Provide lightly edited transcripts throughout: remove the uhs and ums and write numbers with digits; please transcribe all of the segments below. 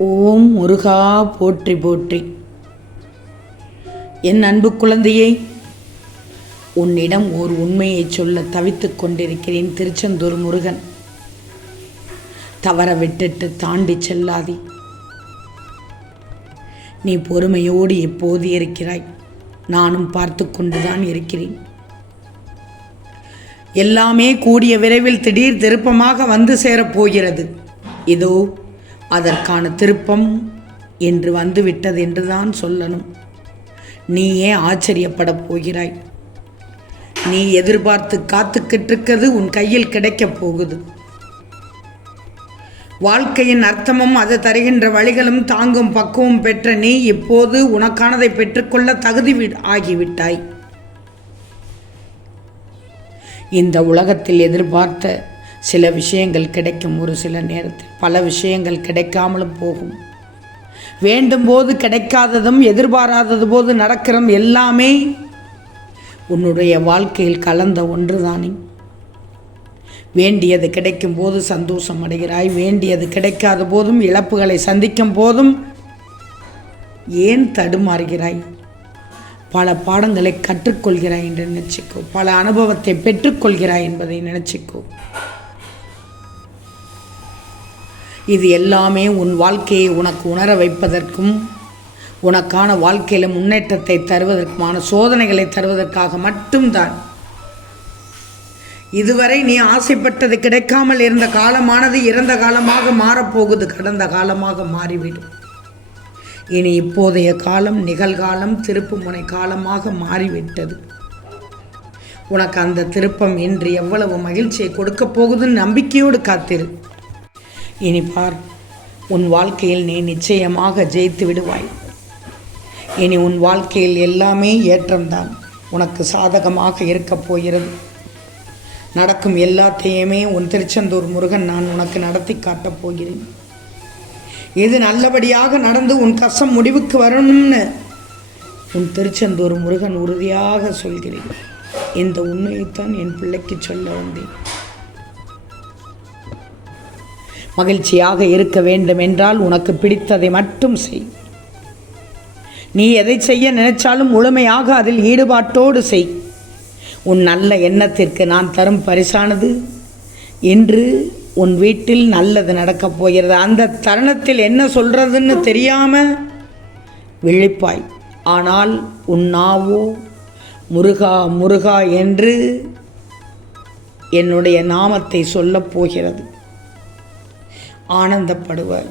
ஓம் முருகா போற்றி போற்றி. என் அன்பு குழந்தையே, உன்னிடம் ஓர் உண்மையை சொல்ல தவித்துக் கொண்டிருக்கிறேன். திருச்செந்தூர் முருகன், தவற விட்டுட்டு தாண்டி செல்லாதே. நீ பொறுமையோடு எப்போது இருக்கிறாய், நானும் பார்த்து கொண்டுதான் இருக்கிறேன். எல்லாமே கூடிய விரைவில் திடீர் திருப்பமாக வந்து சேரப்போகிறது. இதோ அதற்கான திருப்பம் என்று வந்துவிட்டது என்றுதான் சொல்லணும். நீ ஏன் ஆச்சரியப்படப் போகிறாய்? நீ எதிர்பார்த்து காத்துக்கிட்டிருக்கிறது உன் கையில் கிடைக்கப் போகுது. வாழ்க்கையின் அர்த்தமும் அது தருகின்ற வழிகளும் தாங்கும் பக்குவம் பெற்ற நீ இப்போது உனக்கானதை பெற்றுக்கொள்ள தகுதி ஆகிவிட்டாய். இந்த உலகத்தில் எதிர்பார்த்த சில விஷயங்கள் கிடைக்கும், ஒரு சில நேரத்தில் பல விஷயங்கள் கிடைக்காமலும் போகும். வேண்டும் போது கிடைக்காததும் எதிர்பாராதது போது நடக்கிறதும் எல்லாமே உன்னுடைய வாழ்க்கையில் கலந்த ஒன்றுதானே. வேண்டியது கிடைக்கும் போது சந்தோஷம் அடைகிறாய், வேண்டியது கிடைக்காத போதும் இழப்புகளை சந்திக்கும் போதும் ஏன் தடுமாறுகிறாய்? பல பாடங்களை கற்றுக்கொள்கிறாய் என்று நினைச்சிக்கோ, பல அனுபவத்தை பெற்றுக்கொள்கிறாய் என்பதை நினைச்சிக்கோ. இது எல்லாமே உன் வாழ்க்கையை உனக்கு உணர வைப்பதற்கும் உனக்கான வாழ்க்கையில் முன்னேற்றத்தை தருவதற்குமான சோதனைகளை தருவதற்காக மட்டும்தான். இதுவரை நீ ஆசைப்பட்டது கிடைக்காமல் இருந்த காலமானது இறந்த காலமாக மாறப்போகுது, கடந்த காலமாக மாறிவிடும். இனி இப்போதைய காலம் நிகழ்காலம் திருப்பு முனை காலமாக மாறிவிட்டது. உனக்கு அந்த திருப்பம் இன்று எவ்வளவு மகிழ்ச்சியை கொடுக்க போகுதுன்னு நம்பிக்கையோடு காத்திரு. இனி பார், உன் வாழ்க்கையில் நீ நிச்சயமாக ஜெயித்து விடுவாய். இனி உன் வாழ்க்கையில் எல்லாமே ஏற்றம்தான், உனக்கு சாதகமாக இருக்கப் போகிறது. நடக்கும் எல்லாத்தையுமே உன் திருச்செந்தூர் முருகன் நான் உனக்கு நடத்தி காட்டப் போகிறேன். இது நல்லபடியாக நடந்து உன் கஷ்டம் முடிவுக்கு வரணும்னு உன் திருச்செந்தூர் முருகன் உறுதியாக சொல்கிறேன். இந்த உண்மையைத்தான் என் பிள்ளைக்கு சொல்ல வந்தேன். மகிழ்ச்சியாக இருக்க வேண்டும் என்றால் உனக்கு பிடித்ததை மட்டும் செய். நீ எதை செய்ய நினைச்சாலும் முழுமையாக அதில் ஈடுபாட்டோடு செய். உன் நல்ல எண்ணத்திற்கு நான் தரும் பரிசானது இன்று உன் வீட்டில் நல்லது நடக்கப் போகிறது. அந்த தருணத்தில் என்ன சொல்றதுன்னு தெரியாம விழிப்பாய். ஆனால் உன் நாவோ முருகா முருகா என்று என்னுடைய நாமத்தை சொல்லப் போகிறது. ஆனந்தப்படுவார்.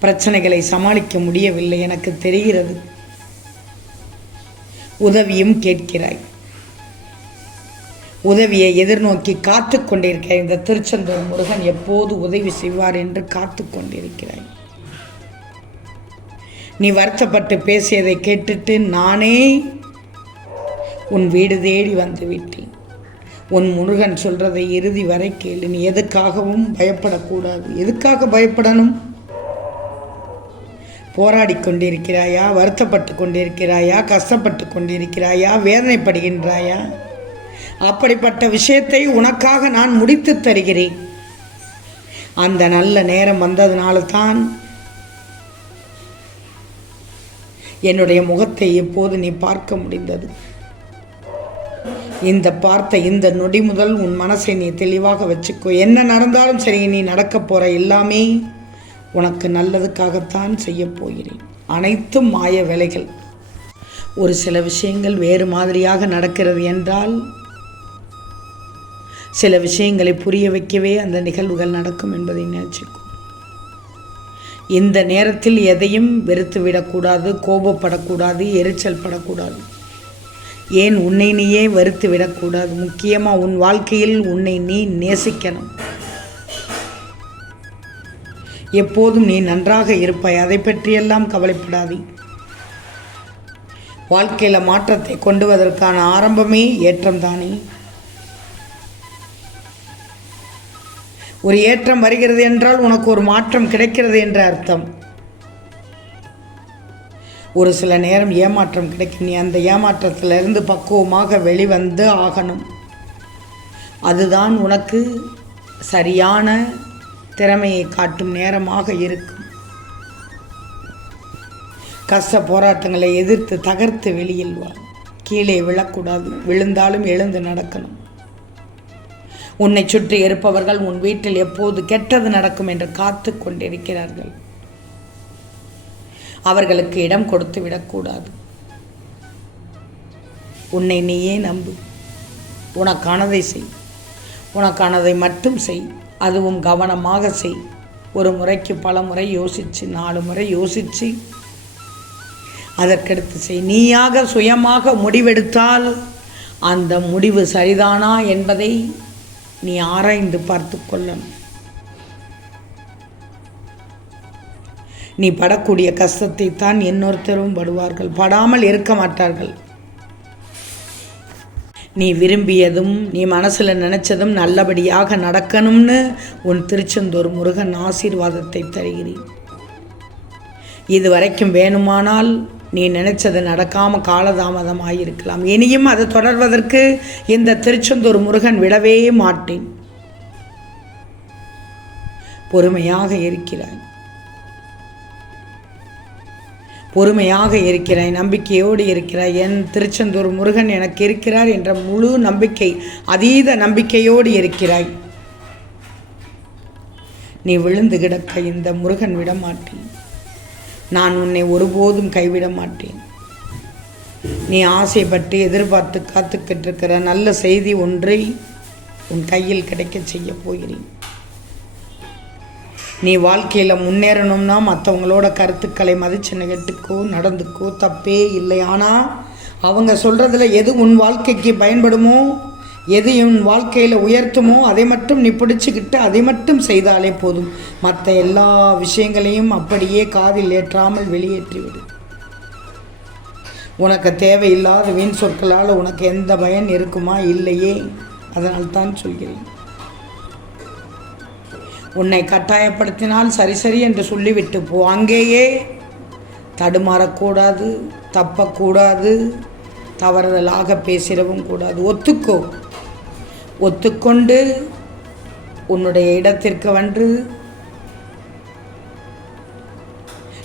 பிரச்சனைகளை சமாளிக்க முடியவில்லை, எனக்கு தெரிகிறது. உதவியும் கேட்கிறாய், உதவியை எதிர்நோக்கி காத்து கொண்டிருக்கிறாய். இந்த திருச்செந்தூர் முருகன் எப்போது உதவி செய்வார் என்று காத்து கொண்டிருக்கிறாய். நீ வருத்தப்பட்டு பேசியதை கேட்டுட்டு நானே உன் வீடு தேடி வந்து விட்டேன். உன் முருகன் சொல்றதை இறுதி வரை கேளு. நீ எதுக்காகவும் பயப்படக்கூடாது. எதுக்காக பயப்படணும்? போராடி கொண்டிருக்கிறாயா? வருத்தப்பட்டு கொண்டிருக்கிறாயா? கஷ்டப்பட்டு கொண்டிருக்கிறாயா? வேதனைப்படுகின்றாயா? அப்படிப்பட்ட விஷயத்தை உனக்காக நான் முடித்து தருகிறேன். அந்த நல்ல நேரம் வந்ததுனால தான் என்னுடைய முகத்தை எப்போது நீ பார்க்க முடிந்தது. இந்த பார்த்த இந்த நொடி முதல் உன் மனசை நீ தெளிவாக வச்சுக்கோ. என்ன நடந்தாலும் சரி, நீ நடக்க போகிற எல்லாமே உனக்கு நல்லதுக்காகத்தான் செய்ய போகிறேன். அனைத்தும் மாய வேலைகள். ஒரு சில விஷயங்கள் வேறு மாதிரியாக நடக்கிறது என்றால் சில விஷயங்களை புரிய வைக்கவே அந்த நிகழ்வுகள் நடக்கும் என்பதை நினைச்சுக்கோ. இந்த நேரத்தில் எதையும் வெறுத்து விடக்கூடாது, கோபப்படக்கூடாது, எரிச்சல் படக்கூடாது. ஏன் உன்னை நீயே வெறுத்து விடக்கூடாது? முக்கியமாக உன் வாழ்க்கையில் உன்னை நீ நேசிக்கணும். எப்போதும் நீ நன்றாக இருப்பாய், அதை பற்றியெல்லாம் கவலைப்படாதே. வாழ்க்கையில் மாற்றத்தை கொண்டுவதற்கான ஆரம்பமே ஏற்றம்தானே. ஒரு ஏற்றம் வருகிறது என்றால் உனக்கு ஒரு மாற்றம் கிடைக்கிறது என்ற அர்த்தம். ஒரு சில நேரம் ஏமாற்றம் கிடைக்கும். நீ அந்த ஏமாற்றத்திலிருந்து பக்குவமாக வெளிவந்து ஆகணும். அதுதான் உனக்கு சரியான திறமையை காட்டும் நேரமாக இருக்கும். கஷ்ட போராட்டங்களை எதிர்த்து தகர்த்து வெளியில் வா. கீழே விழக்கூடாது. விழுந்தாலும் எழுந்து நடக்கணும். உன்னை சுற்றி இருப்பவர்கள் உன் வீட்டில் எப்போது கெட்டது நடக்கும் என்று காத்து கொண்டிருக்கிறார்கள். அவர்களுக்கு இடம் கொடுத்து விடக்கூடாது. உன்னை நீயே நம்பு. உனக்கானதை செய். உனக்கானதை மட்டும் செய். அதுவும் கவனமாக செய். ஒரு முறைக்கு பல முறை யோசித்து 4 முறை யோசித்து அதற்கடுத்து செய். நீயாக சுயமாக முடிவெடுத்தால் அந்த முடிவு சரிதானா என்பதை நீ ஆராய்ந்து பார்த்து கொள்ளணும். நீ படக்கூடிய கஷ்டத்தை தான் இன்னொருத்தரும் படுவார்கள். படாமல் இருக்க மாட்டார்கள். நீ விரும்பியதும் நீ மனசில் நினச்சதும் நல்லபடியாக நடக்கணும்னு உன் திருச்செந்தூர் முருகன் ஆசீர்வாதத்தை தருகிறேன். இது வரைக்கும் வேணுமானால் நீ நினைச்சது நடக்காம காலதாமதமாயிருக்கலாம். இனியும் அது தொடர்வதற்கு இந்த திருச்செந்தூர் முருகன் விடவே மாட்டேன். பொறுமையாக இருக்கிறாய். பொறுமையாக இருக்கிறாய். நம்பிக்கையோடு இருக்கிறாய். என் திருச்செந்தூர் முருகன் எனக்கு இருக்கிறார் என்ற முழு நம்பிக்கை, அதீத நம்பிக்கையோடு இருக்கிறாய். நீ விழுந்து கிடக்க இந்த முருகன் விட மாட்டேன். நான் உன்னை ஒருபோதும் கைவிட மாட்டேன். நீ ஆசைப்பட்டு எதிர்பார்த்து காத்துக்கிட்டு இருக்கிற நல்ல செய்தி ஒன்றை உன் கையில் கிடைக்க செய்ய போகிறேன். நீ வாழ்க்கையில் முன்னேறணும்னா மற்றவங்களோட கருத்துக்களை மதிச்சு கேட்டுக்கோ, நடந்துக்கோ, தப்பே இல்லை. ஆனால் அவங்க சொல்கிறதுல எது உன் வாழ்க்கைக்கு பயன்படுமோ, எது உன் வாழ்க்கையில் உயர்த்துமோ அதை மட்டும் நீ பிடிச்சிக்கிட்டு அதை மட்டும் செய்தாலே போதும். மற்ற எல்லா விஷயங்களையும் அப்படியே காதில் ஏற்றாமல் வெளியேற்றிவிடு. உனக்கு தேவையில்லாத வீண் சொற்களால் உனக்கு எந்த பயன் இருக்குமா? இல்லையே. அதனால்தான் சொல்கிறேன். உன்னை கட்டாயப்படுத்தினால் சரி என்று சொல்லிவிட்டு போ. அங்கேயே தடுமாறக்கூடாது, தப்பக்கூடாது, தவறுதலாக பேசிடவும் கூடாது. ஒத்துக்கொண்டு உன்னுடைய இடத்திற்கு வந்து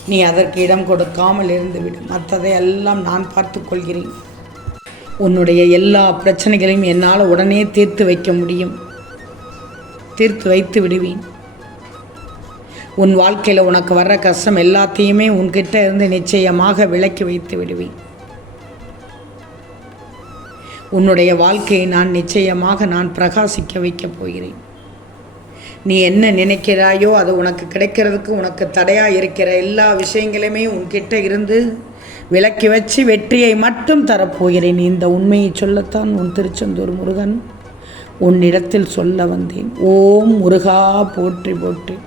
நீ அதற்கு இடம் கொடுக்காமல் இருந்துவிடும். மற்றதை எல்லாம் நான் பார்த்து கொள்கிறேன். உன்னுடைய எல்லா பிரச்சனைகளையும் என்னால் உடனே தீர்த்து வைக்க முடியும். தீர்த்து வைத்து விடுவேன். உன் வாழ்க்கையில் உனக்கு வர்ற கஷ்டம் எல்லாத்தையுமே உன்கிட்ட இருந்து நிச்சயமாக விலக்கி வைத்து விடுவேன். உன்னுடைய வாழ்க்கையை நிச்சயமாக நான் பிரகாசிக்க வைக்கப் போகிறேன். நீ என்ன நினைக்கிறாயோ அது உனக்கு கிடைக்கிறதுக்கு உனக்கு தடையாக இருக்கிற எல்லா விஷயங்களையுமே உன்கிட்ட இருந்து விலக்கி வச்சு வெற்றியை மட்டும் தரப்போகிறேன். இந்த உண்மையை சொல்லத்தான் உன் திருச்செந்தூர் முருகன் உன்னிடத்தில் சொல்ல வந்தேன். ஓம் முருகா போற்றி போற்றி.